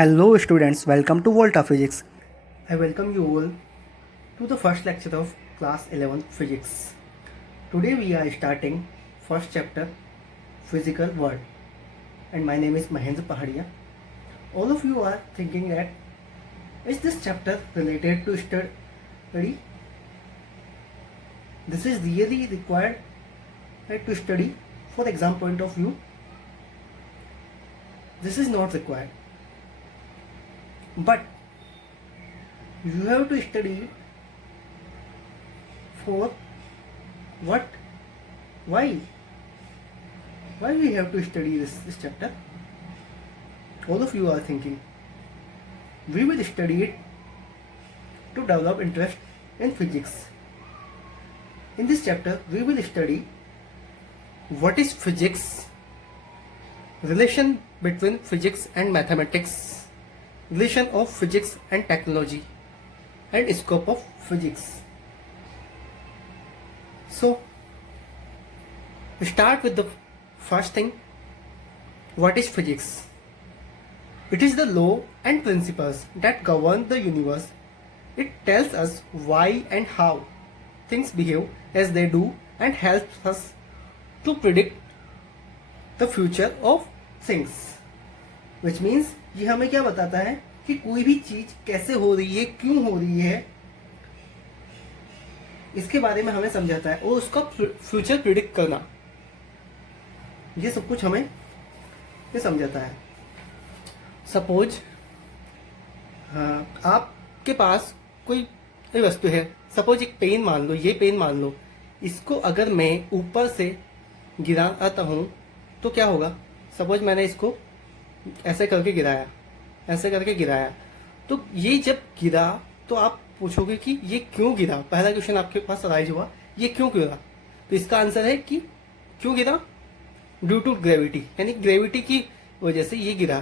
Hello students, welcome to Volta Physics. I welcome you all to the first lecture of class 11 physics. Today we are starting first chapter physical world and my name is Mahendra Pahadia. All of you are thinking that is this chapter related to study? This is really required to study for exam point of view. This is not required. But you have to study for what? Why? Why we have to study this chapter? All of you are thinking. We will study it to develop interest in physics. In this chapter, we will study what is physics, relation between physics and mathematics, relation of physics and technology, and scope of physics. So, we start with the first thing. What is physics? It is the law and principles that govern the universe. It tells us why and how things behave as they do and helps us to predict the future of things. Which means ये हमें क्या बताता है कि कोई भी चीज कैसे हो रही है, क्यों हो रही है, इसके बारे में हमें समझाता है और उसका फ्यूचर प्रिडिक्ट करना, ये सब कुछ हमें ये समझाता है. सपोज आपके पास कोई वस्तु है. सपोज एक पेन मान लो, ये पेन मान लो. इसको अगर मैं ऊपर से गिराता हूं तो क्या होगा? सपोज मैंने इसको ऐसे करके गिराया, ऐसे करके गिराया, तो ये जब गिरा तो आप पूछोगे कि ये क्यों गिरा. पहला क्वेश्चन आपके पास राइज हुआ, ये क्यों गिरा? तो इसका आंसर है कि क्यों गिरा? ड्यू टू ग्रेविटी, यानी ग्रेविटी की वजह से ये गिरा.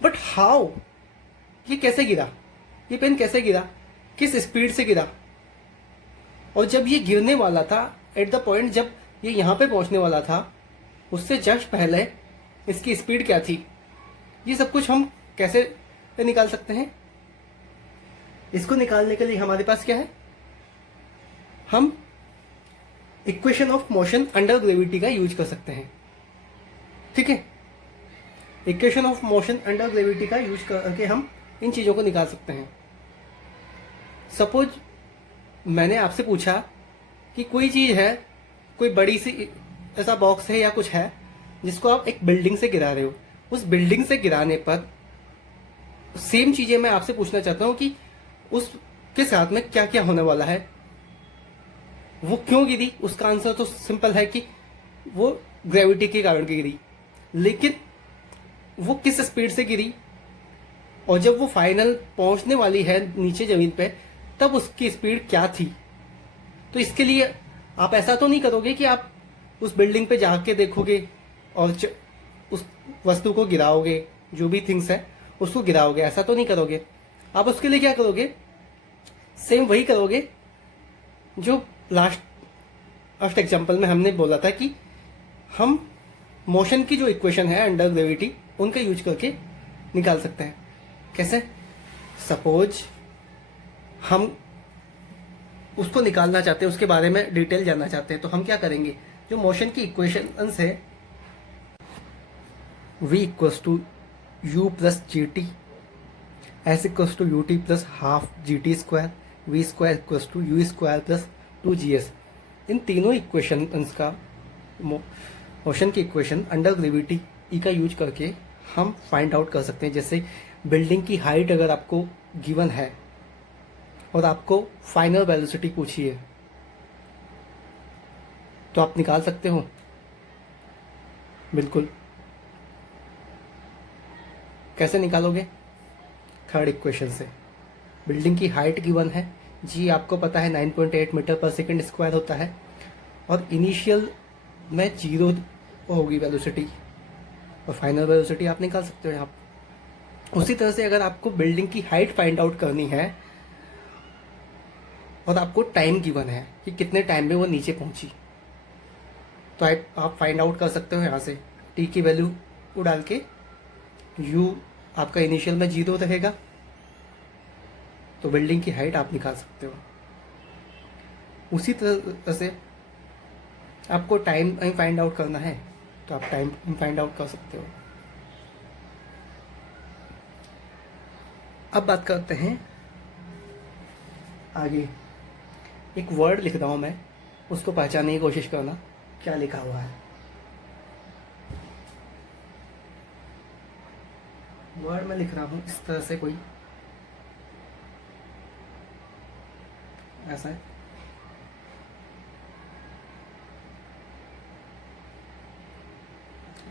But how? ये कैसे गिरा? ये पेन कैसे गिरा? किस स्पीड से गिरा? और जब ये गिरने वाला था, एट द पॉइंट जब ये यहां पे पहुंचने वाला था, उससे जस्ट पहले इसकी स्पीड क्या थी? ये सब कुछ हम कैसे निकाल सकते हैं? इसको निकालने के लिए हमारे पास क्या है? हम equation of motion under gravity का यूज कर सकते हैं. ठीक है, equation of motion under gravity का यूज करके हम इन चीजों को निकाल सकते हैं. सपोज मैंने आपसे पूछा कि कोई चीज है, कोई बड़ी सी ऐसा बॉक्स है या कुछ है जिसको आप एक बिल्डिंग से गिरा रहे हो. उस बिल्डिंग से गिराने पर सेम चीजें मैं आपसे पूछना चाहता हूं कि उसके साथ में क्या क्या होने वाला है, वो क्यों गिरी. उसका आंसर तो सिंपल है कि वो ग्रेविटी के कारण गिरी. लेकिन वो किस स्पीड से गिरी, और जब वो फाइनल पहुंचने वाली है नीचे जमीन पे, तब उसकी स्पीड क्या थी. तो इसके लिए आप ऐसा तो नहीं करोगे कि आप उस बिल्डिंग पे जाके देखोगे और उस वस्तु को गिराओगे, जो भी थिंग्स है उसको गिराओगे. ऐसा तो नहीं करोगे. आप उसके लिए क्या करोगे? सेम वही करोगे जो लास्ट एग्जांपल में हमने बोला था कि हम मोशन की जो इक्वेशन है अंडर ग्रेविटी, उनका यूज करके निकाल सकते हैं. कैसे? सपोज हम उसको निकालना चाहते हैं, उसके बारे में डिटेल जानना चाहते हैं, तो हम क्या करेंगे? जो मोशन की इक्वेशन है, v equals to u plus g t, s equals to u t plus half g t square, v square equals to u square plus 2gs. इन तीनों इक्वेशन का मोशन की इक्वेशन अंडर ग्रेविटी ई का use करके हम find out कर सकते हैं. जैसे बिल्डिंग की हाइट अगर आपको गिवन है और आपको फाइनल वेलोसिटी पूछी है, तो आप निकाल सकते हो. बिल्कुल. कैसे निकालोगे? थर्ड इक्वेशन से. बिल्डिंग की हाइट गिवन है, जी आपको पता है 9.8 मीटर पर सेकंड स्क्वायर होता है, और इनिशियल में 0 होगी वेलोसिटी, और फाइनल वेलोसिटी आप निकाल सकते हो यहाँ. उसी तरह से अगर आपको बिल्डिंग की हाइट फाइंड आउट करनी है और आपको टाइम गिवन है कि कितने टाइम में वो नीचे पहुंची, तो आप फाइंड आउट कर सकते हो यहाँ से टी की वैल्यू को डाल के. यू आपका इनिशियल में 0 रहेगा, तो बिल्डिंग की हाइट आप निकाल सकते हो। उसी तरह से आपको टाइम फाइंड आउट करना है तो आप टाइम फाइंड आउट कर सकते हो। अब बात करते हैं आगे। एक वर्ड लिख रहा हूं मैं, उसको पहचानने की कोशिश करना क्या लिखा हुआ है। वर्ड मैं लिख रहा हूं इस तरह से, कोई ऐसा है।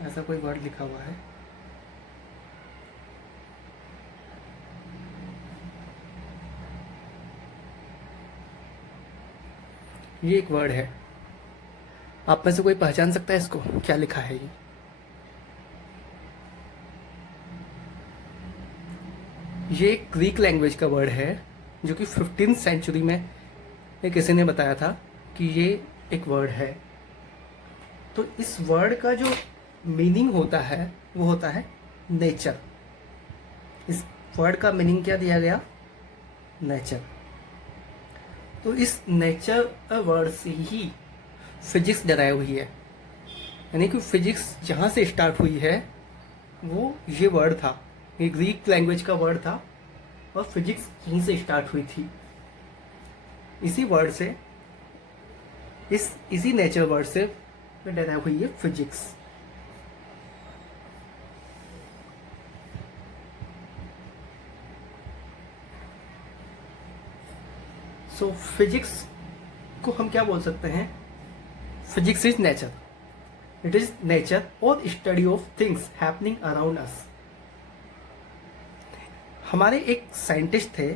ऐसा कोई वर्ड लिखा हुआ है। ये एक वर्ड है, आप में से कोई पहचान सकता है इसको, क्या लिखा है ये एक ग्रीक लैंग्वेज का वर्ड है, जो कि 15th सेंचुरी में किसी ने बताया था कि ये एक वर्ड है। तो इस वर्ड का जो मीनिंग होता है वो होता है नेचर। इस वर्ड का मीनिंग क्या दिया गया? नेचर। तो इस नेचर वर्ड से ही फिजिक्स डराई हुई है, यानी कि फिजिक्स जहाँ से स्टार्ट हुई है वो ये वर्ड था, ये ग्रीक लैंग्वेज का वर्ड था और फिजिक्स यहीं से स्टार्ट हुई थी। इसी वर्ड से, इसी नेचर वर्ड से डराई हुई है फिजिक्स। सो फिजिक्स को हम क्या बोल सकते हैं? Physics is nature. It is nature और study of things happening around us. हमारे एक साइंटिस्ट थे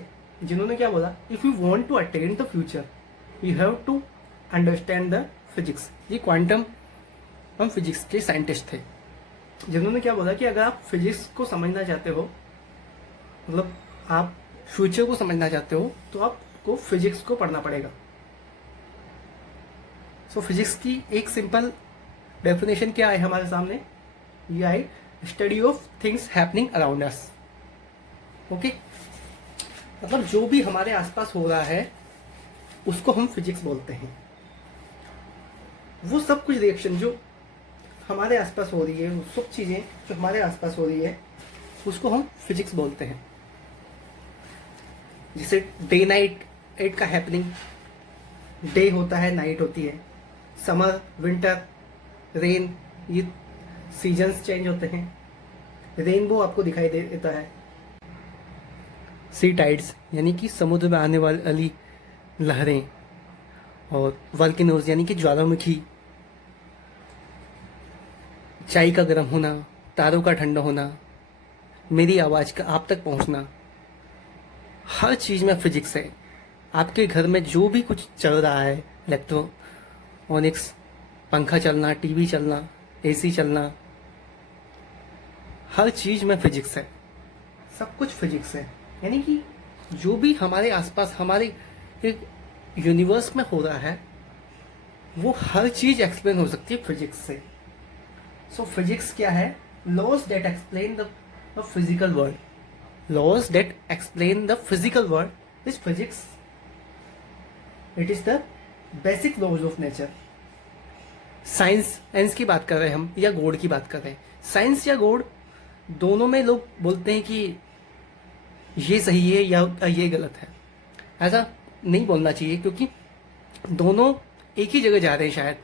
जिन्होंने क्या बोला, if you want to attain the future you have to understand the physics. ये क्वांटम फिजिक्स के साइंटिस्ट थे, जिन्होंने क्या बोला कि अगर आप फिजिक्स को समझना चाहते हो, मतलब आप फ्यूचर को समझना चाहते हो, तो आपको फिजिक्स को पढ़ना पड़ेगा। सो फिजिक्स की एक सिंपल डेफिनेशन क्या है हमारे सामने? ये I study of things happening around us. Okay, मतलब जो भी हमारे आसपास हो रहा है उसको हम फिजिक्स बोलते हैं। वो सब कुछ रिएक्शन जो हमारे आसपास हो रही है, वो सब चीजें जो हमारे आसपास हो रही है, उसको हम फिजिक्स बोलते हैं। जैसे डे नाइट का हैपनिंग, डे होता है, नाइट होती है, समर, विंटर, रेन, ये सीजन्स चेंज होते हैं। रेनबो आपको दिखाई देता है। सी टाइड्स यानी कि समुद्र में आने वाली लहरें, और वल्केनोज यानी कि ज्वालामुखी, चाय का गर्म होना, तारों का ठंडा होना, मेरी आवाज़ का आप तक पहुंचना, हर चीज़ में फिजिक्स है। आपके घर में जो भी कुछ चल रहा है, इलेक्ट्रॉनिक्स, पंखा चलना, टीवी चलना, एसी चलना, हर चीज़ में फिजिक्स है। सब कुछ फिजिक्स है, यानी कि जो भी हमारे आसपास हमारे एक यूनिवर्स में हो रहा है, वो हर चीज़ एक्सप्लेन हो सकती है फिजिक्स से। सो फिजिक्स क्या है? Laws that explain the physical world. Laws that explain the physical world is physics. It is the basic laws of nature. Science की बात कर रहे हैं हम, या गॉड की बात कर रहे हैं? साइंस या गॉड दोनों में लोग बोलते हैं कि ये सही है या ये गलत है। ऐसा नहीं बोलना चाहिए, क्योंकि दोनों एक ही जगह जा रहे हैं। शायद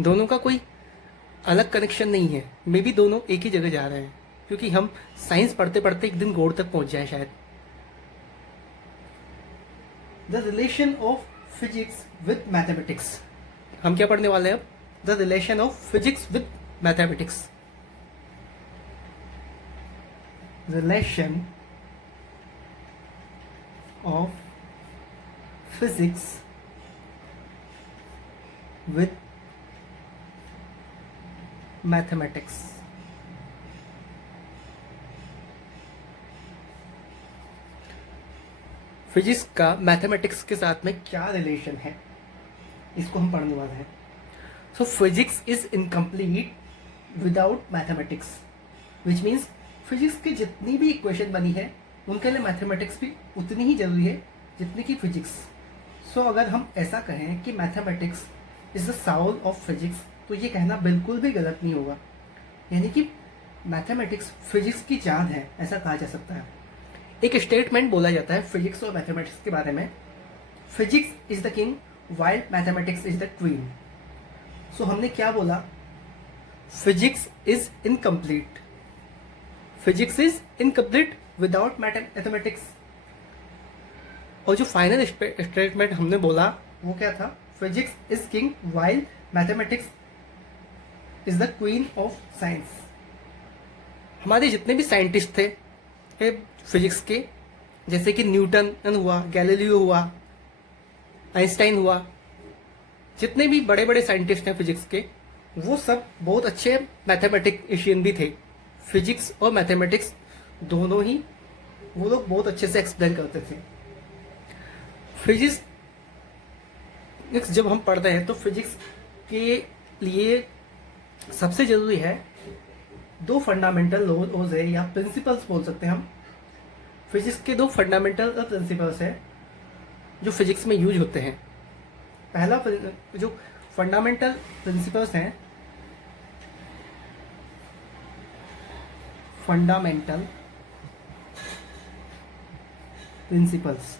दोनों का कोई अलग कनेक्शन नहीं है, मे बी दोनों एक ही जगह जा रहे हैं, क्योंकि हम साइंस पढ़ते पढ़ते एक दिन गॉड तक पहुंच जाए शायद। The relation of physics with mathematics. हम क्या पढ़ने वाले हैं अब? The relation of physics with mathematics. Relation of physics with mathematics। Physics का मैथमेटिक्स के साथ में क्या रिलेशन है, इसको हम पढ़ने वाले हैं। सो physics is incomplete without mathematics, which means physics की जितनी भी इक्वेशन बनी है उनके लिए मैथमेटिक्स भी उतनी ही जरूरी है जितनी की फिजिक्स। सो अगर हम ऐसा कहें कि mathematics is the Saul of physics, तो ये कहना बिल्कुल भी गलत नहीं होगा। यानी कि मैथमेटिक्स फिजिक्स की जान है, ऐसा कहा जा सकता है। एक स्टेटमेंट बोला जाता है फिजिक्स और मैथमेटिक्स के बारे में, physics is the king while mathematics is the queen. So हमने क्या बोला, physics is incomplete, physics is incomplete without mathematics. और जो फाइनल स्टेटमेंट हमने बोला वो क्या था, physics is king while mathematics is the queen of science. हमारे जितने भी साइंटिस्ट थे फिजिक्स के, जैसे कि न्यूटन हुआ, गैलीलियो हुआ, आइंस्टाइन हुआ, जितने भी बड़े बड़े साइंटिस्ट हैं फिजिक्स के, वो सब बहुत अच्छे मैथमेटिशियन भी थे। फिजिक्स और मैथमेटिक्स दोनों ही वो लोग बहुत अच्छे से एक्सप्लेन करते थे। फिजिक्स जब हम पढ़ते हैं तो फिजिक्स के लिए सबसे जरूरी है दो फंडामेंटल लॉज है या प्रिंसिपल्स बोल सकते हैं हम। फिजिक्स के दो फंडामेंटल प्रिंसिपल्स है जो फिजिक्स में यूज होते हैं। पहला जो फंडामेंटल प्रिंसिपल्स हैं, फंडामेंटल प्रिंसिपल्स,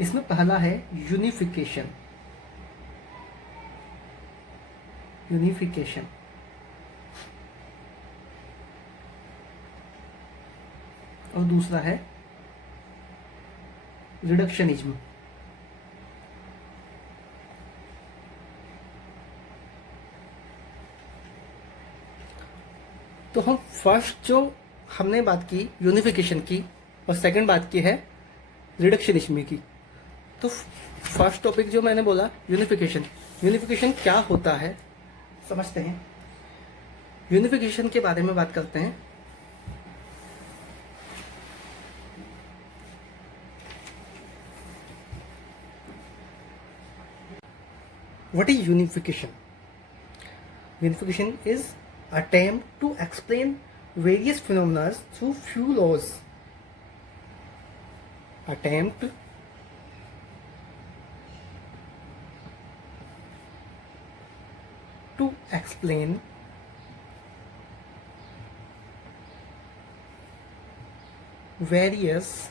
इसमें पहला है यूनिफिकेशन। यूनिफिकेशन और दूसरा है रिडक्शनिज्म। तो हम फर्स्ट जो हमने बात की यूनिफिकेशन की और सेकंड बात की है रिडक्शनिज्म की। तो फर्स्ट टॉपिक जो मैंने बोला यूनिफिकेशन, यूनिफिकेशन क्या होता है समझते हैं। यूनिफिकेशन के बारे में बात करते हैं। What is unification? Unification is attempt to explain various phenomena through few laws. Attempt to explain various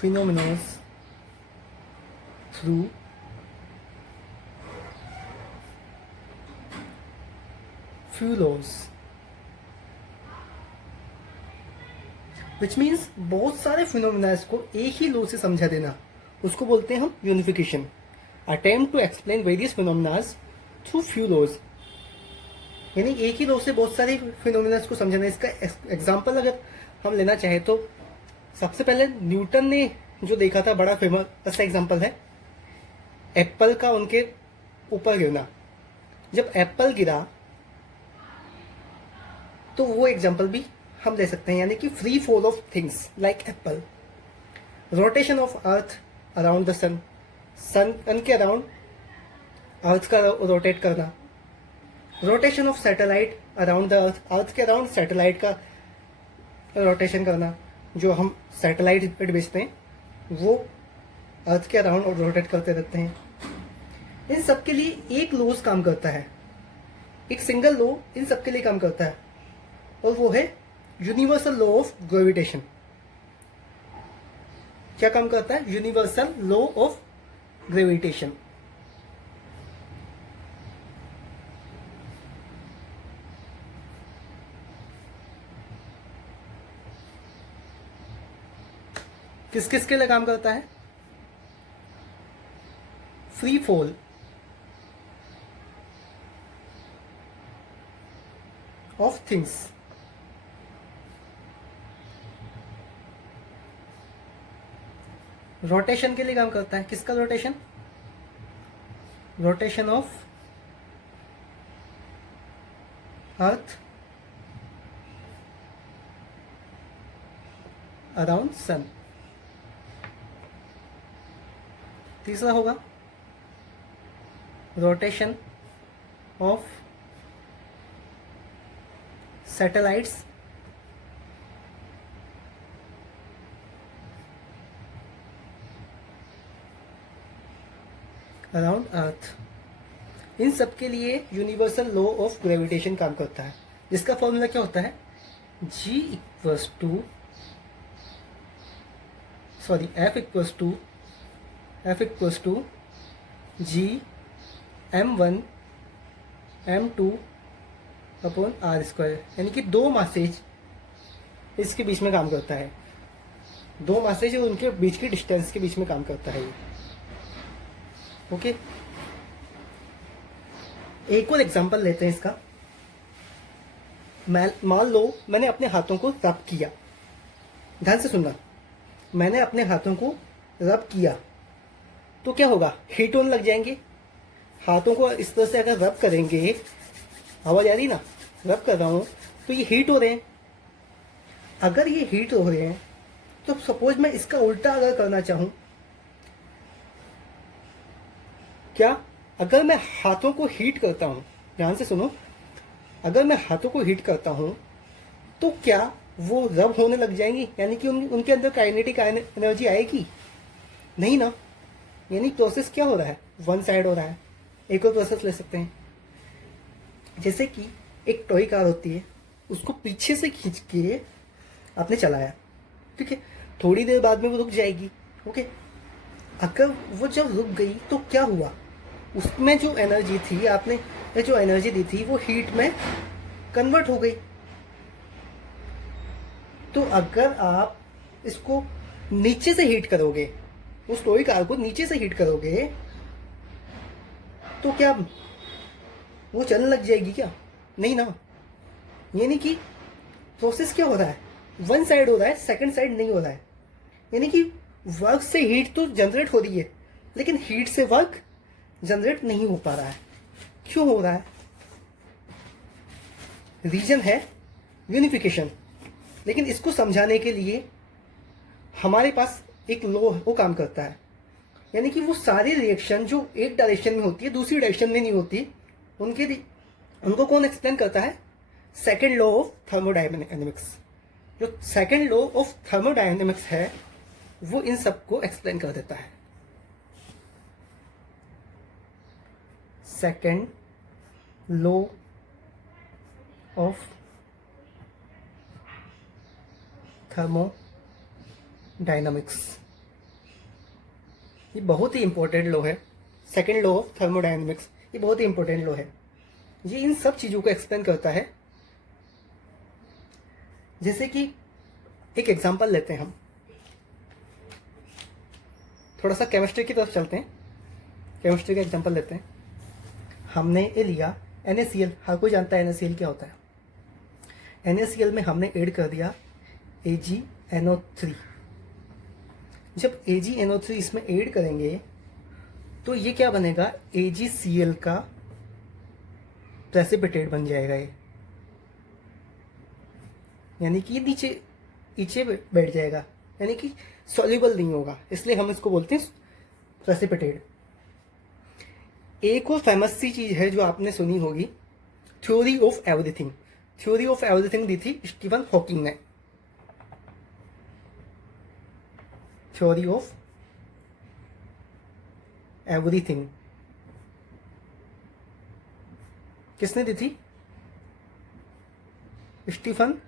phenomena through few laws, which means बहुत सारे फिनोमिना को एक ही लॉ से समझा देना, उसको बोलते हैं हम unification. Attempt to explain various phenomena through few laws, यानी एक ही लॉ से बहुत सारे फिनोमिना को समझाना। इसका एग्जांपल अगर हम लेना चाहें तो सबसे पहले न्यूटन ने जो देखा था, बड़ा फेमस ऐसा एग्जांपल है एप्पल का उनके ऊपर गिरना। जब एप्पल गिरा तो वो एग्जांपल भी हम ले सकते हैं, यानी कि free fall of things like apple, rotation of earth around the sun, sun के अराउंड अर्थ का रोटेट करना, rotation of satellite around the earth, earth के अराउंड सैटेलाइट का रोटेशन करना। जो हम सैटेलाइट पे भेजते हैं वो अर्थ के अराउंड रोटेट करते रहते हैं। इन सब के लिए एक लॉज काम करता है, एक सिंगल लॉ इन सब के लिए काम करता है, और वो है यूनिवर्सल लॉ ऑफ ग्रेविटेशन। क्या काम करता है? Universal law of gravitation. किस किस के लिए काम करता है? Free fall of things, rotation के लिए काम करता है। किसका rotation? Rotation of earth around sun. तीसरा होगा rotation of satellites around earth. इन सब के लिए यूनिवर्सल लॉ ऑफ ग्रेविटेशन काम करता है, जिसका फॉर्मूला क्या होता है, G equals to sorry F equals to G m1 m2 upon R square. यानी कि दो मासेज इसके बीच में काम करता है, दो मासेज और उनके बीच की डिस्टेंस के बीच में काम करता है ये। ओके, एक और एग्जांपल लेते हैं इसका। मान लो मैंने अपने हाथों को रब किया, ध्यान से सुनना, मैंने अपने हाथों को रब किया तो क्या होगा, हीट होने लग जाएंगे। हाथों को इस तरह से अगर रब करेंगे, आवाज आ रही ना, रब कर रहा हूं तो ये हीट हो रहे हैं। अगर ये हीट हो रहे हैं तो सपोज मैं इसका उल्टा अगर करना चाहूं, क्या, अगर मैं हाथों को हीट करता हूं, ध्यान से सुनो, अगर मैं हाथों को हीट करता हूं तो क्या वो रब होने लग जाएंगी, यानी कि उनके अंदर काइनेटिक एनर्जी आएगी? नहीं ना। यानी प्रोसेस क्या हो रहा है, वन साइड हो रहा है। एक और प्रोसेस ले सकते हैं, जैसे कि एक टॉय कार होती है, उसको पीछे से खींच के आपने चलाया, ठीक है, थोड़ी देर बाद में वो रुक जाएगी। ओके, अगर वो जब रुक गई तो क्या हुआ, उसमें जो एनर्जी थी, आपने जो एनर्जी दी थी वो हीट में कन्वर्ट हो गई। तो अगर आप इसको नीचे से हीट करोगे, उस टॉय कार को नीचे से हीट करोगे तो क्या वो चलने लग जाएगी क्या? नहीं ना। यानी कि प्रोसेस क्या हो रहा है, वन साइड हो रहा है, सेकंड साइड नहीं हो रहा है। यानी कि वर्क से हीट तो जनरेट हो रही है, लेकिन हीट से वर्क जनरेट नहीं हो पा रहा है। क्यों हो रहा है? रीजन है यूनिफिकेशन। लेकिन इसको समझाने के लिए हमारे पास एक लॉ वो काम करता है, यानी कि वो सारी रिएक्शन जो एक डायरेक्शन में होती है दूसरी डायरेक्शन में नहीं होती, उनको कौन एक्सप्लेन करता है? Second law of thermodynamics. जो सेकेंड लॉ ऑफ थर्मोडायनेमिक्स है वो इन सबको एक्सप्लेन कर देता है। सेकेंड लॉ ऑफ थर्मोडायनामिक्स, ये बहुत ही इंपॉर्टेंट लॉ है। सेकेंड लॉ ऑफ थर्मोडायनामिक्स ये बहुत ही इंपॉर्टेंट लॉ है। ये इन सब चीजों को एक्सप्लेन करता है। जैसे कि एक एग्जांपल लेते हैं हम, थोड़ा सा केमिस्ट्री की तरफ चलते हैं। केमिस्ट्री का एग्जांपल लेते हैं। हमने ये लिया NaCl, हर कोई जानता है NaCl क्या होता है। NaCl में हमने ऐड कर दिया AgNO3। जब AgNO3 इसमें ऐड करेंगे तो ये क्या बनेगा, AgCl का प्रेसिपिटेट बन जाएगा ये, यानी कि नीचे बैठ जाएगा, यानी कि सॉल्युबल नहीं होगा, इसलिए हम इसको बोलते हैं प्रेसिपिटेट। एक और फेमस सी चीज है जो आपने सुनी होगी, theory of everything. Theory of everything दी थी स्टीफन हॉकिंग ने। थ्योरी ऑफ एवरीथिंग किसने दी थी? स्टीफन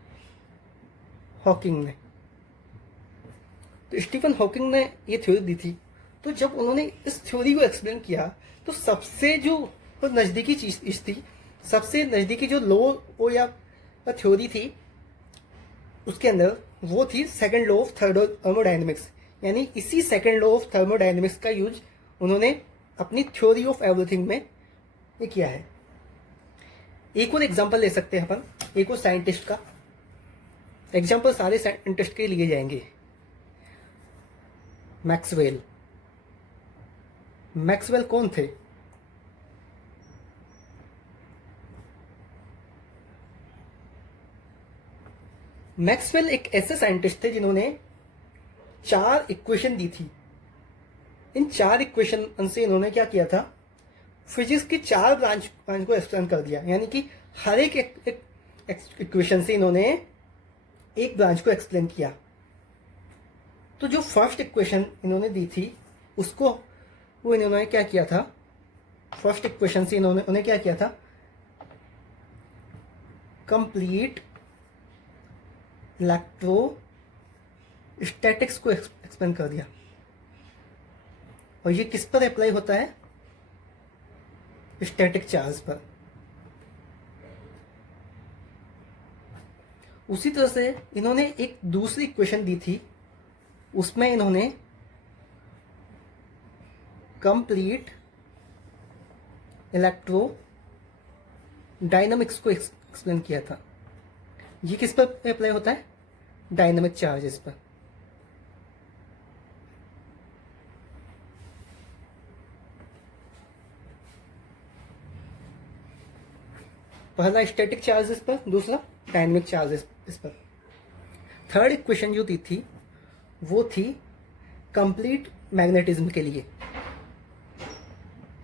हॉकिंग ने। तो स्टीफन हॉकिंग ने ये थ्योरी दी थी। तो जब उन्होंने इस थ्योरी को एक्सप्लेन किया तो सबसे जो नजदीकी चीज थी, सबसे नजदीकी जो लॉ या थ्योरी थी उसके अंदर, वो थी सेकंड लॉ ऑफ थर्मोडायनेमिक्स। यानी इसी सेकंड लॉ ऑफ थर्मोडायनेमिक्स का यूज उन्होंने अपनी थ्योरी ऑफ एवरीथिंग में ये किया है। एक और एग्जांपल ले सकते हैं अपन, एक और साइंटिस्ट का एग्जांपल, सारे साइंटिस्ट के लिए जाएंगे। मैक्सवेल। मैक्सवेल कौन थे? मैक्सवेल एक ऐसे साइंटिस्ट थे जिन्होंने 4 इक्वेशन दी थी। इन 4 इक्वेशन से इन्होंने क्या किया था, फिजिक्स के 4 ब्रांच को एक्सप्लेन कर दिया। यानी कि हर एक इक्वेशन से इन्होंने एक ब्रांच को एक्सप्लेन किया। तो जो फर्स्ट इक्वेशन इन्होंने दी थी उसको वो इन्होंने क्या किया था, फर्स्ट इक्वेशन से उन्हें क्या किया था, कंप्लीट इलेक्ट्रोस्टैटिक्स को एक्सप्लेन कर दिया। और ये किस पर अप्लाई होता है, स्टैटिक चार्ज पर। उसी तरह से इन्होंने एक दूसरी इक्वेशन दी थी, उसमें इन्होंने कंप्लीट इलेक्ट्रो डायनामिक्स को एक्सप्लेन किया था। ये किस पर अप्लाई होता है, डायनामिक चार्जेस पर। पहला स्टैटिक चार्जेस पर, दूसरा डायनामिक चार्जेस पर। थर्ड इक्वेशन जो दी थी वो थी कंप्लीट मैग्नेटिज्म के लिए,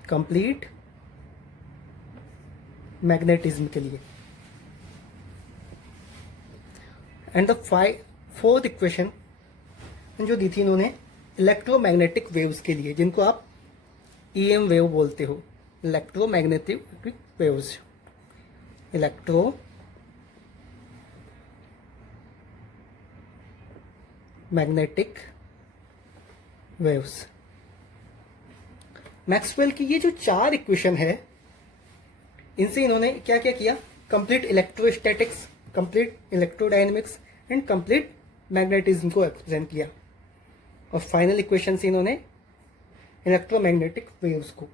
कंप्लीट मैग्नेटिज्म के लिए। एंड द फोर्थ इक्वेशन जो दी थी इन्होंने इलेक्ट्रोमैग्नेटिक वेव्स के लिए, जिनको आप ईएम वेव बोलते हो, electromagnetic waves, electromagnetic waves. Maxwell की ये जो 4 इक्वेशन है, इनसे इन्होंने क्या क्या किया, complete electrostatics, complete electrodynamics and complete magnetism को रिप्रेजेंट किया। और फाइनल इक्वेशन से इन्होंने इलेक्ट्रोमैग्नेटिक वेव्स को।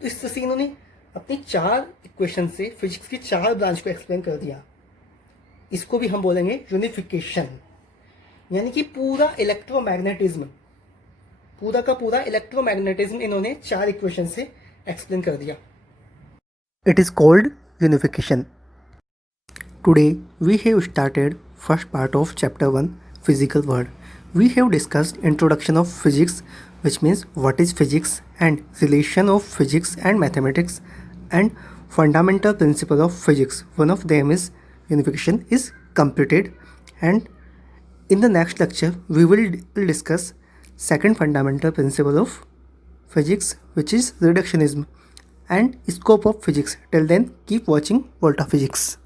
तो इस तरह से इन्होंने अपनी 4 इक्वेशन से फिजिक्स की 4 ब्रांच को एक्सप्लेन कर दिया। इसको भी हम बोलेंगे यूनिफिकेशन। यानी कि पूरा इलेक्ट्रोमैग्नेटिज्म, पूरा का पूरा इलेक्ट्रोमैग्नेटिज्म इन्होंने 4 इक्वेशन से एक्सप्लेन कर दिया। It is called unification. Today we have started first part of chapter 1 physical world. We have discussed introduction of physics, which means what is physics and relation of physics and mathematics, and fundamental principle of physics. One of them is unification is completed, and in the next lecture we will discuss second fundamental principle of physics, which is reductionism and scope of physics. Till then, keep watching Volta Physics.